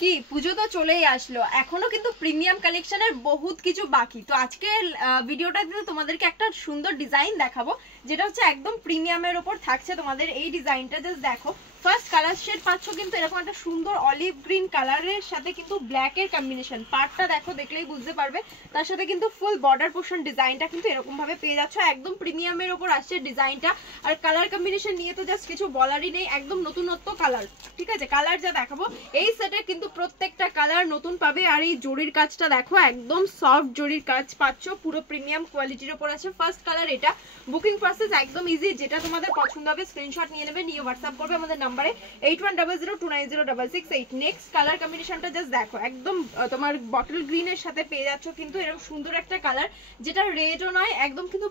কি পুজো তো চলেই আসলো, এখনো কিন্তু প্রিমিয়াম কালেকশনের বহুত কিছু বাকি। তো আজকের ভিডিওটাতে তোমাদেরকে একটা সুন্দর ডিজাইন দেখাবো, যেটা হচ্ছে একদম প্রিমিয়ামের ওপর থাকছে। তোমাদের এই ডিজাইনটা জাস্ট দেখো, ফার্স্ট কালার শেড পাচ্ছ কিন্তু এরকম একটা সুন্দর অলিভ গ্রিন কালারের সাথে কিন্তু ব্ল্যাক এর কম্বিনেশন। পার্টটা দেখো, দেখলেই বুঝতে পারবে। তার সাথে কিন্তু ফুল বর্ডার পোর্শন ডিজাইনটা কিন্তু এরকম ভাবে পেয়ে যাচ্ছ, একদম প্রিমিয়ামের ওপর আসছে ডিজাইনটা। আর কালার কম্বিনেশন নিয়ে তো জাস্ট কিছু বলারই নেই, একদম নতুনত্ব কালার। ঠিক আছে, কালার যা দেখাবো এই সেটে কিন্তু প্রত্যেকটা কালার নতুন পাবে। আর এই জরির কাজটা দেখো, একদম সফট জরির কাজ পাচ্ছ, পুরো প্রিমিয়াম কোয়ালিটির ওপর আছে। ফার্স্ট কালার এটা। বুকিং প্রসেস একদম ইজি, যেটা তোমাদের পছন্দ হবে স্ক্রিনশট নিয়ে নেবে, নিয়ে হোয়াটসঅ্যাপ করবে আমাদের নাম্বারে 8100290668। নেক্সট কালার কম্বিনেশনটা জাস্ট দেখো, একদম তোমার বটল গ্রিনের সাথে পেয়ে যাচ্ছ কিন্তু এরকম সুন্দর একটা কালার, যেটা রেডও নয়, একদম কিন্তু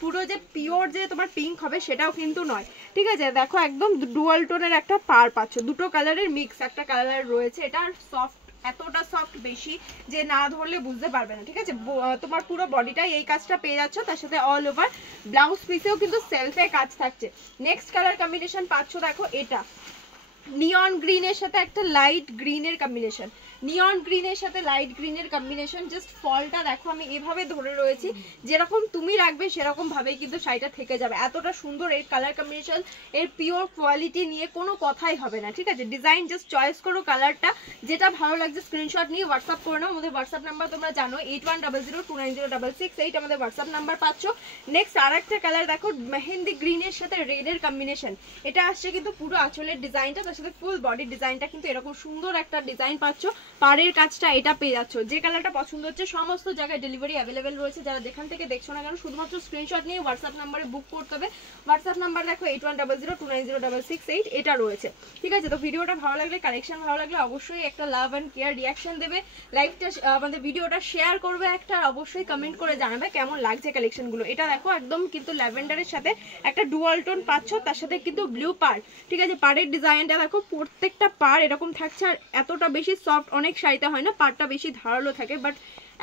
পুরো যে পিওর যে তোমার পিঙ্ক হবে সেটাও কিন্তু নয়। ঠিক আছে, দেখো একদম ডুয়াল টোনের একটা পার পাচ্ছ, দুটো কালারের মিক্স একটা কালার রয়েছে। এটা সফট, এতটা সফট বেশি যে না ধরলে বুঝতে পারবে না। ঠিক আছে, তোমার পুরো বডিটাই এই কাজটা পেয়ে যাচ্ছ, তার সাথে অল ওভার ব্লাউজ পিসেও কিন্তু সেলফে কাজ থাকছে। নেক্সট কালার কম্বিনেশন পাচ্ছ দেখো, এটা নিয়ন গ্রিনের সাথে একটা লাইট গ্রিনের কম্বিনেশন, নিয়ন গ্রিনের সাথে লাইট গ্রিনের কম্বিনেশন। জাস্ট ফলটা দেখো, আমি এভাবে ধরে রয়েছি, যেরকম তুমি রাখবে সেরকম ভাবেই কিন্তু শাড়িটা থেকে যাবে। এতটা সুন্দর এর কালার কম্বিনেশন, এর পিওর কোয়ালিটি নিয়ে কোনো কথাই হবে না। ঠিক আছে, ডিজাইন জাস্ট চয়েস করো কালারটা, যেটা ভালো লাগছে স্ক্রিনশট নিয়ে হোয়াটসঅ্যাপ করে নাও। আমাদের হোয়াটসঅ্যাপ নাম্বার তোমরা জানো, 8100290668 আমাদের হোয়াটসঅ্যাপ নাম্বার পাচ্ছ। নেক্সট আর একটা কালার দেখো, মেহেন্দি গ্রিনের সাথে রেডের কম্বিনেশন। এটা আসছে কিন্তু পুরো আঁচলের ডিজাইনটা, তার সাথে ফুল বডি ডিজাইনটা কিন্তু এরকম সুন্দর একটা ডিজাইন পাচ্ছ। পাড়ের কাজটা এটা পেয়ে যাচ্ছ। যে কালারটা পছন্দ হচ্ছে সমস্ত জায়গায় ডেলিভারি অ্যাভেলেবেল রয়েছে। যারা যেখান থেকে দেখছো না কেন, শুধুমাত্র স্ক্রিনশট নিয়ে হোয়াটসঅ্যাপ নাম্বারে বুক করতে হবে। হোয়াটসঅ্যাপ নাম্বার দেখো 8100290668 এটা রয়েছে। ঠিক আছে, তো ভিডিওটা ভালো লাগলে, কালেকশন ভালো লাগলে অবশ্যই একটা লাভ অ্যান্ড কেয়ার রিয়াকশন দেবে, লাইকটা আমাদের ভিডিওটা শেয়ার করবে একটা, আর অবশ্যই কমেন্ট করে জানাবে কেমন লাগছে কালেকশনগুলো। এটা দেখো একদম কিন্তু ল্যাভেন্ডারের সাথে একটা ডুয়াল টোন পাচ্ছ, তার সাথে কিন্তু ব্লু পার। ঠিক আছে, পাড়ের ডিজাইনটা দেখো, প্রত্যেকটা পার এরকম থাকছে। আর এতটা বেশি সফট অনেক শাড়িতে হয় না, পাড়টা বেশি ধারালো থাকে, বাট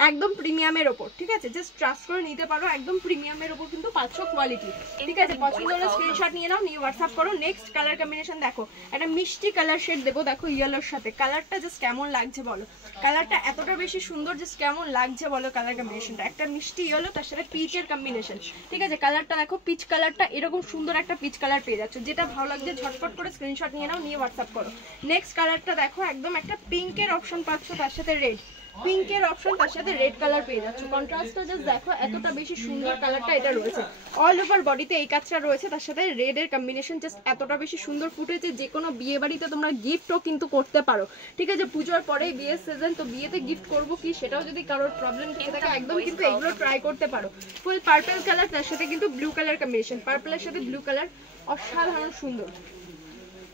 একদম প্রিমিয়ামের ওপর। ঠিক আছে, জাস্ট ট্রাস্ট করে নিতে পারো, একদম প্রিমিয়ামের ওপর কিন্তু পাচ্ছ কোয়ালিটি। ঠিক আছে, পছন্দ হলে স্ক্রিনশট নিয়ে নাও, নিয়ে হোয়াটসঅ্যাপ করো। নেক্সট কালার কম্বিনেশন দেখো, একটা মিষ্টি কালার শেড দেবো, দেখো ইয়েলোর সাথে। কালারটা জাস্ট কেমন লাগছে বলো, কালারটা এতটা বেশি সুন্দর, জাস্ট কেমন লাগছে বলো কালার কম্বিনেশনটা। একটা মিষ্টি ইয়েলো, তার সাথে পিচের কম্বিনেশন। ঠিক আছে, কালারটা দেখো, পিচ কালারটা এরকম সুন্দর একটা পিচ কালার পেয়ে যাচ্ছ, যেটা ভালো লাগছে ঝটপট করে স্ক্রিনশট নিয়ে নাও, নিয়ে হোয়াটসঅ্যাপ করো। নেক্সট কালারটা দেখো, একদম একটা পিঙ্কের অপশন পাচ্ছ, তার সাথে রেড, পিঙ্কের অপশন তার সাথে রেড কালার পেয়ে যাচ্ছ। কন্ট্রাস্টটা জাস্ট দেখো, এতটা বেশি সুন্দর কালারটা এটা রয়েছে। অল ওভার বডিতে এই কাজটা রয়েছে, তার সাথে রেড এর কম্বিনেশন জাস্ট এতটা বেশি সুন্দর ফুটেছে, যে কোনো বিয়ে বাড়িতে তোমরা গিফটও কিন্তু করতে পারো। ঠিক আছে, পুজোর পরেই বিয়ের সিজন, তো বিয়েতে গিফট করবো কি সেটাও যদি কারোর প্রবলেম থেকে থাকে, একদম কিন্তু এগুলো ট্রাই করতে পারো। ফুল পার্পল কালার, তার সাথে কিন্তু ব্লু কালার কম্বিনেশন, পার্পলের সাথে ব্লু কালার অসাধারণ সুন্দর।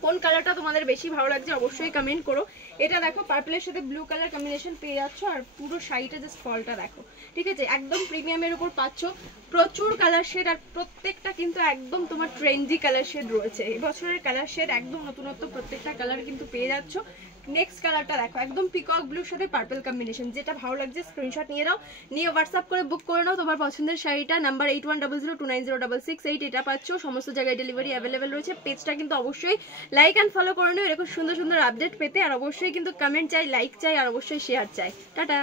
কোন কালারটা তোমাদের বেশি ভালো লাগছে অবশ্যই কমেন্ট করো। এটা দেখো, পার্পলের সাথে ব্লু কালার কম্বিনেশন পেয়ে যাচ্ছ, আর পুরো শাড়িটা জাস্ট ফলটা দেখো। ঠিক আছে, একদম প্রিমিয়ামের উপর পাচ্ছ, প্রচুর কালার শেড, আর প্রত্যেকটা কিন্তু একদম তোমার ট্রেন্ডি কালার শেড রয়েছে। এই বছরের কালার শেড একদম নতুনত্ব, প্রত্যেকটা কালার কিন্তু পেয়ে যাচ্ছ। নেক্সট কালারটা দেখো, একদম পিকক ব্লুর সাথে পার্পল কম্বিনেশন, যেটা ভালো লাগছে স্ক্রিনশট নিয়ে নাও, নিয়ে হোয়াটসঅ্যাপ করে বুক করে নাও তোমার পছন্দের শাড়িটা। নাম্বার 8100290668 এটা পাচ্ছ, সমস্ত জায়গায় ডেলিভারি অ্যাভেলেবেল রয়েছে। পেজটা কিন্তু অবশ্যই লাইক অ্যান্ড ফলো করে নিও এরকম সুন্দর সুন্দর আপডেট পেতে। আর অবশ্যই কিন্তু কমেন্ট চাই, লাইক চাই, আর অবশ্যই শেয়ার চাই। টাটা।